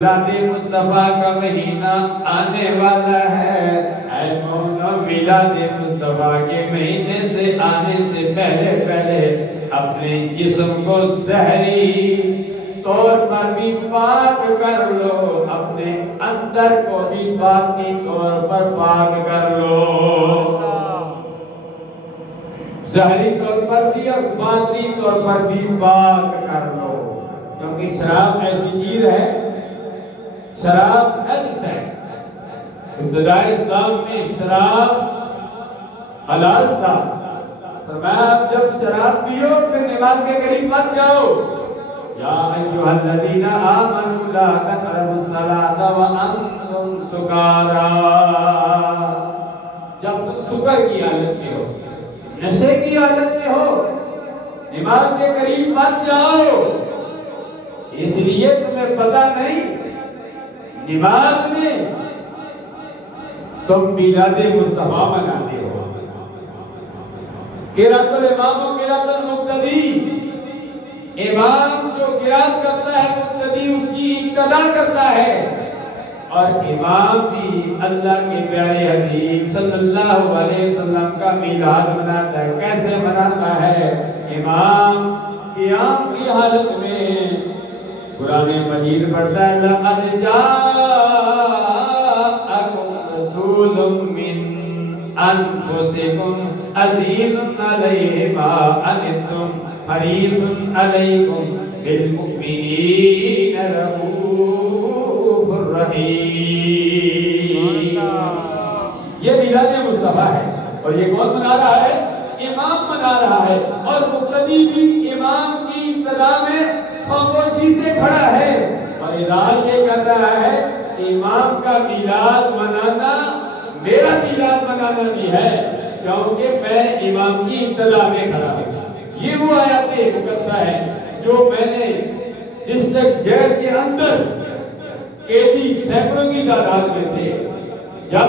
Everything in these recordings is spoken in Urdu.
میلاد مصطفیٰ کا مہینہ آنے والا ہے، اے مومنو میلاد مصطفیٰ کے مہینے سے آنے سے پہلے اپنے جسم کو زہری طور پر بھی پاک کر لو، اپنے اندر کو بھی باطنی طور پر پاک کر لو، ظاہری طور پر بھی اور باطنی طور پر بھی پاک کر لو، کیونکہ شراب ایسی چیز ہے، شراب نجس ہے۔ ابتدائی اسلام میں شراب حلال تھا، فرمایا جب شراب پیو پھر نماز کے قریب مت جاؤ۔ یا ایھا الذین آمنوا لا تقربوا الصلاۃ وانتم سکارا، جب تم سکر کی حالت میں ہو، نشے کی حالت میں ہو، نماز کے قریب مت جاؤ، اس لیے تمہیں پتہ نہیں نماز میں تم میلاد مصطفیٰ مناتے ہو۔ قرأت الامام و قرأت المقتدی، امام جو قرأت کرتا ہے مقتدی اس کی اقتدا کرتا ہے، اور امام بھی اللہ کے پیارے حبیب صلی اللہ علیہ وسلم کا میلاد مناتا ہے۔ کیسے مناتا ہے؟ امام قیام کی حالت میں قرآن مجید پڑھتا ہے، لَقَدْ جَاءَكُمْ رَسُولٌ مِّنْ أَنفُسِكُمْ عَزِيزٌ عَلَيْهِ مَا عَنِتُّمْ حَرِيصٌ عَلَيْكُمْ بِالْمُؤْمِنِينَ رَءُوفٌ رَحِيمٌ۔ یہ میلاد مصطفیٰ ہے، اور یہ کون منا رہا ہے؟ امام منا رہا ہے، اور مقتدی بھی امام کی ابتدا میں خاموشی سے کھڑا ہے اور اظہار یہ کر رہا ہے امام کا میلاد منانا میرا میلاد منانا بھی ہے، کیونکہ میں امام کی ابتدا میں کھڑا ہوں۔ یہ وہ آیات مقدسہ ہے جو میں نے ڈسٹرکٹ جیل کے اندر قیدی سینکڑوں کی تعداد میں تھے، جب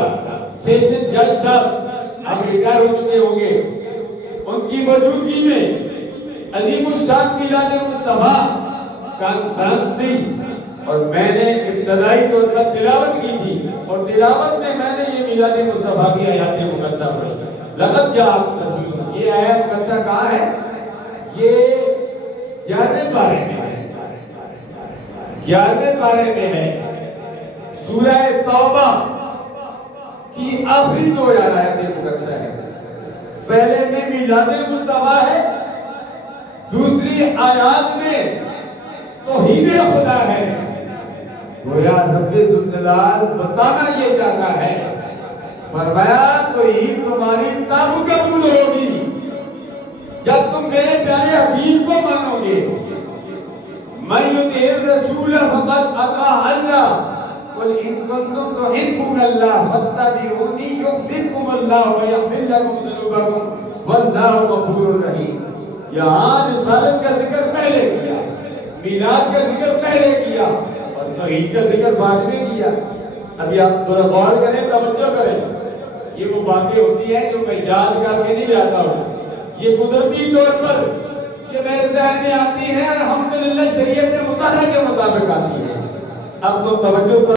سیشن جج صاحب اب ریٹائر ہو چکے ہوں گے، ان کی موجودگی میں عظیم الشان میلاد مصطفیٰ کانفرنس تھی، اور میں نے ابتدائی طور پر تلاوت کی تھی، اور تلاوت میں نے یہ میلاد مصطفیٰ کی آیات مقدسہ پڑھی۔ لقد جاءکم رسول، یہ آیات مقدسہ کہاں ہے؟ یہ 11ویں پارے میں ہے، 11ویں پارے میں ہے، سورہ توبہ کی آخری 2 آیات مقدسہ ہے۔ پہلے میں میلاد مصطفیٰ ہے، دوسری آیات میں توحید خدا ہے۔ گویا رب ذوالجلال بتانا یہ چاہتا ہے، فرمایا توحید تمہاری تب قبول ہوگی جب تم میرے پیارے حبیب کو مانو گے۔ من یطع الرسول فقد اطاع اللہ، قل ان کنتم تحبون اللہ فاتبعونی یحببکم اللہ ویغفر لکم ذنوبکم واللہ غفور رحیم۔ یہاں رسالت کا ذکر پہلے کیا، میلاد کا ذکر پہلے کیا، اور توحید کا ذکر بعد میں کیا۔ ابھی آپ تھوڑا غور کریں، توجہ کریں، یہ وہ باتیں ہوتی ہیں جو میں یاد کر کے نہیں لاتا ہوں، یہ قدرتی طور پر یہ میرے ذہن میں آتی ہے، الحمدللہ شریعت مطالعہ کے مطابق آتی ہے۔ اب تو توجہ